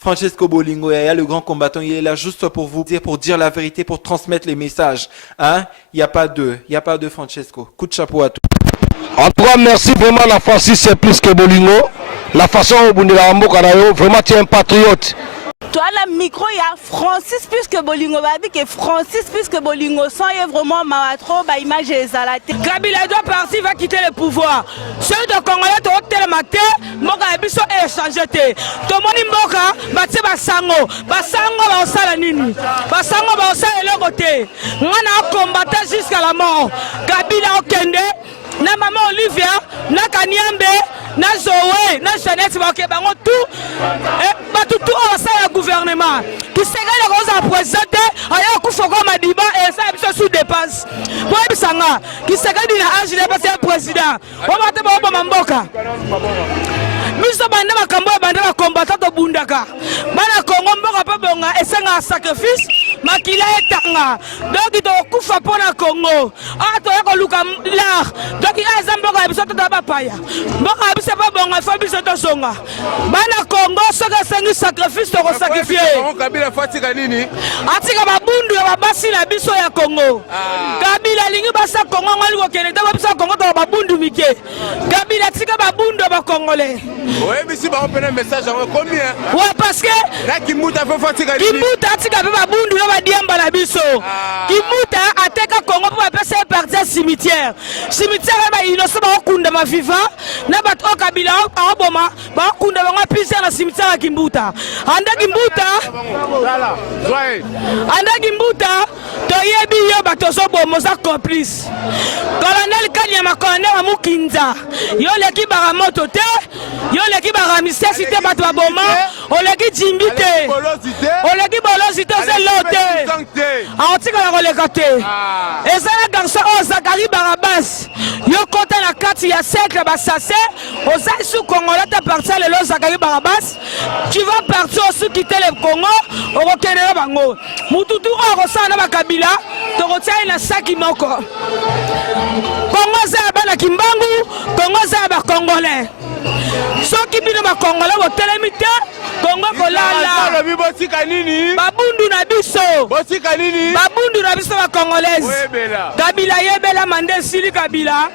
Francesco Bolingo Yaya, le grand combattant, il est là juste pour vous dire, pour dire la vérité, pour transmettre les messages. Hein? Il n'y a pas de Francesco. Coup de chapeau à tous. En tout cas, merci vraiment la Francis, c'est plus que Bolingo. La façon dont vous avez vraiment tu es un patriote. Toi, le micro, il y a Francis plus que Bolingo. Que Francis plus que Bolingo. Sans y vraiment trop, image est zalaté. Kabila doit partir, va quitter le pouvoir. Ceux de Congolais, tu as télématé, Moka Biso est échangé. Tomoni Moka, Bati Basango. Basango, Baosala Nini. Basango, Baosala le côté. On a combattu jusqu'à la mort. Kabila Okende, na maman Olivia, na Kanyambe, na Zoé, na Jeannette, bango tout. Tout au gouvernement qui se gagne à présenter à Koufoko Madiba et ça est sous dépense pour Sanga qui se gagne à Angela parce que président on va te voir Mamboka Miso banda makambo banda combattant de Bundaka bana Congo mboka pa bonga esenga sacrifice makila etanga donc il doit kufa pona Congo a to yako luka la donc il a zamboka biso to ba paya mboka biso pa bonga fa biso to songa bana Congo soka sengi sacrifice to sacrifier Kabila fatika nini atika babundu ya babasi na biso ya Congo Kabila lingi basa Congo ngali ko keneta biso Congo to babundu mike Kabila tika babundu ba Congolais. Oui, mais si on prend un message, combien? Oui, parce que Kimuta fait fatiguer. Kimuta tika pe babundu na badiamba na biso. Kimuta ateka Congo pour passer partir cimetière. Cimetière ba innocent ba okunda ma viva na bat o Kabila ba boma ba okunda ba pisa na cimetière ya Kimuta. Anda Kimuta toyebi yo batozo bomo za complice. Colonel Kanyama colonel Mukinza. Yo leki bara moto te. Yo leki bara misesité bato boma. O leki jimbite. O leki bolosité c'est lote. Aotika la relekate. Et ça la garçon o Zakari Barabas. Yo kota na kati ya cercle basase. O za sous Congolais ta partir le Zakari Barabas. Tu vas partir aussi quitter le Congo. O rekenera bango. Mututu o rosana ba Kabila. To rotia na saki moko. Congo za bana Kimbangu, Congo za ba Congolais. Soki bino ba Congolais bo telemite, Congo kolala. Babundu na biso. Botika nini? Babundu na biso ba Congolaise. Kabila yebela mande sili Kabila.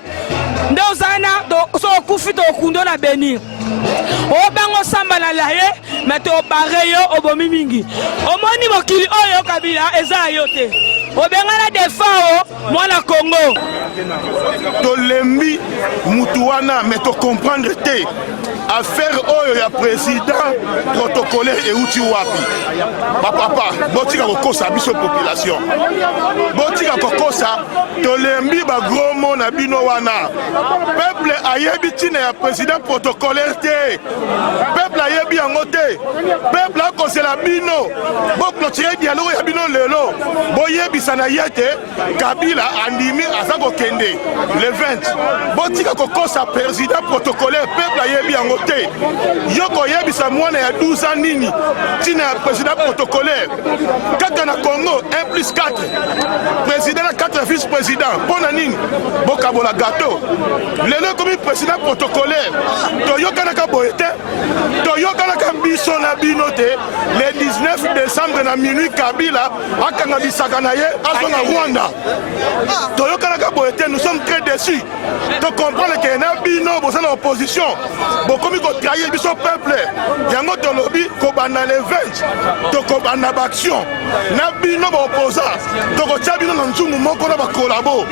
Ndo zana do so kufi to kundo na Beni. O bango samba na laye, mais to bareyo obomi mingi. Omoni mokili oyo Kabila eza yote. Obengana defao mwana Congo. To lembi mutuana mais to comprendre te affaire oyo ya président protocolaire et outi wapi. Papa, botika kokosa biso population. Botika kokosa to lembi ba gros mot na bino wana. Peuple ayebi tina ya président protocolaire te. Peuple ayebi yango te. Peuple akosela bino. Bok no tirer dialogue ya bino lelo. Boyebi sana yete Kabila andimi azako kende le 20 botika kokosa président protocolaire peuple ayebi yango te yoko yebisa mwana ya 12 ans nini tina président protocolaire kaka na Congo 1+4 président na 4 vice président pona nini bokabola gâteau lelo comme président protocolaire toyokana ka boete toyokana ka biso na binote le 19 décembre na minuit Kabila akanga bisaka na ye à Rwanda. Nous sommes très déçus de comprendre que Nabino, vous êtes en opposition. Beaucoup de trahir le peuple. Yango de lobby, Kobana les 20, de Kobana Baction. Nabino opposant. Donc, Tchabino dans tout moment qu'on a collabo.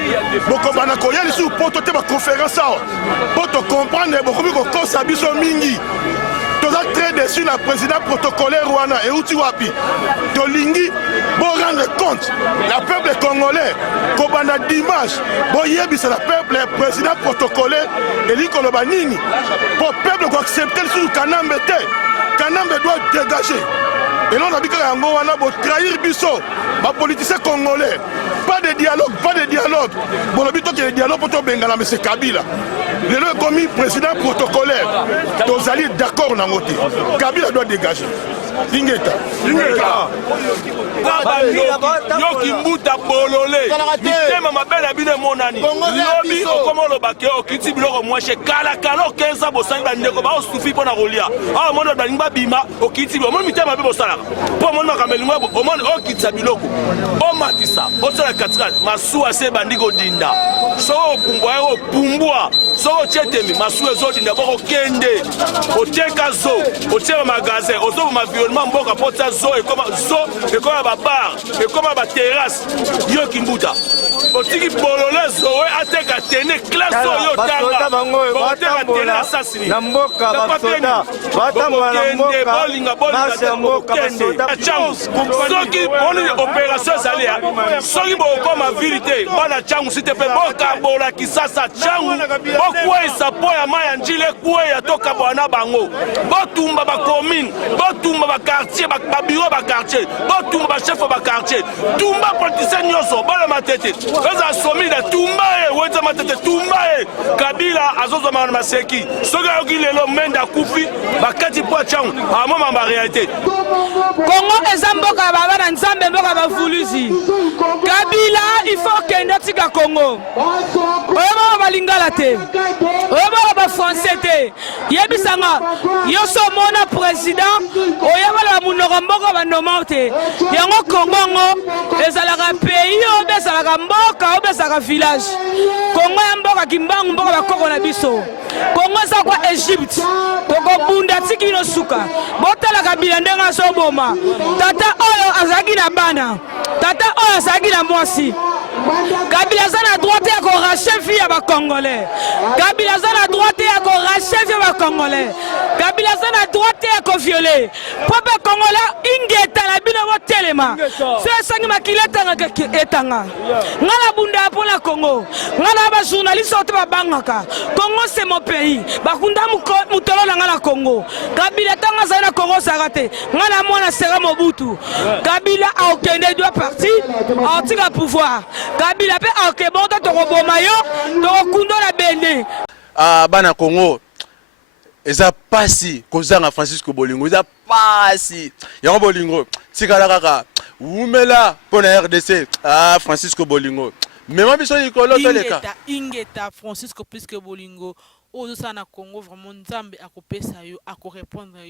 Beaucoup de Koya, les sous pour toute ma conférence. Pour te comprendre, beaucoup de causes à Biso Mingi. Nous sommes très déçus la président protocolaire Rwanda et Utiwapi. Tolingi, pour rendre compte, la peuple congolais, Kobana Dimanche, Boyebis, la peuple, le président protocolaire, et l'Ikolobanini, pour le peuple accepter le Kanambe. Kanambe doit dégager. Et là, on a dit que Angoana va trahir Bisso, les politiciens congolais. Pas de dialogue, pas de dialogue. Bon, le but est le dialogue pour tout Bengala, mais c'est Kabila. Le commis président protocolaire, tous allez d'accord dans le Kabila doit dégager. Ingeta. yoki mbuta bolole mitema mabe na bino emonani lobi okoma olobake okiti biloko mwashe kalakala okenza bosangi bandeko baosufi mpo na kolia awa omoni balingi babima okiti bilo omoni mitema mabe bosalaka mpo omoni makamelingo omoni okitisa biloko omatisa osala katikati masuwa se ebandi kodinda soko opumbwa ye opumbwa soko otie temi masuwa ezodinda boko okende oteka zo otie bamagazin ozoboma environnement mboka mpo tia zo ekoma babar ekoma baterrasse yoki mbuta otiki bolole zowe ateka tene klase oyo tanga bokoteka tene asasini na mboka basoda batambola na mboka bolinga soki oni opération ezali ya soki bokoma vili te bana cangu site mpe bokabola kisasa cangu bokweyisa mpo ya mai ya njila ekweya tokabola na bango botumba bacommune botumba bakartier babiro bakartier botumba bachefe bakartier tumba politicien nyonso balema tete eza somida tumba ye weza matete tumba ye kabila azozoma na maseki soki ayoki lelo menda kufi bakati mpo cangu amoma baréalité Kongo eza mboka babana nzambe mboka bafulusi kabila ifo kende tika Kongo oyeba balingala te oyeba bafrancais te yebisanga yoso mona président oyeba la munoko mboka bandoma te yango Kongo ngo ezalaka pays oyo ezalaka mboka oyo ezalaka village Kongo ya mboka kimbangu mboka bakoko na biso Kongo eza kwa Egypte tokobunda tiki no suka botala kabila ndenge azoboma tata oyo azalaki na bana tata oyo azalaki na mwasi kabila aza na droite ya korache vie ya bakongolais kabila aza na droite ya korache vie ya bakongolais kabila aza na droite ya koviole mpo mpe kongola ingeta na bino botelema so esangi makili etanga nga na bunda mpona Kongo nga na bajournaliste oyo te babangaka Kongo c'est mon pays bakunda mutolo na nga na Kongo kabila ntango azali na Kongo osaka te nga na mwana sera Mobutu kabila aokende doit parti aotika pouvoir kabila mpe aokebonta tokoboma yo tokokundola bende bana Kongo eza pasi kozanga Francisco Bolingo eza pasi yango Bolingo tikala kaka umela pona RDC Francisco Bolingo mema biso likolo toleka ingeta Francisco plus que Bolingo ozo sana Congo vraiment nzambe akopesa yo akorépondre yo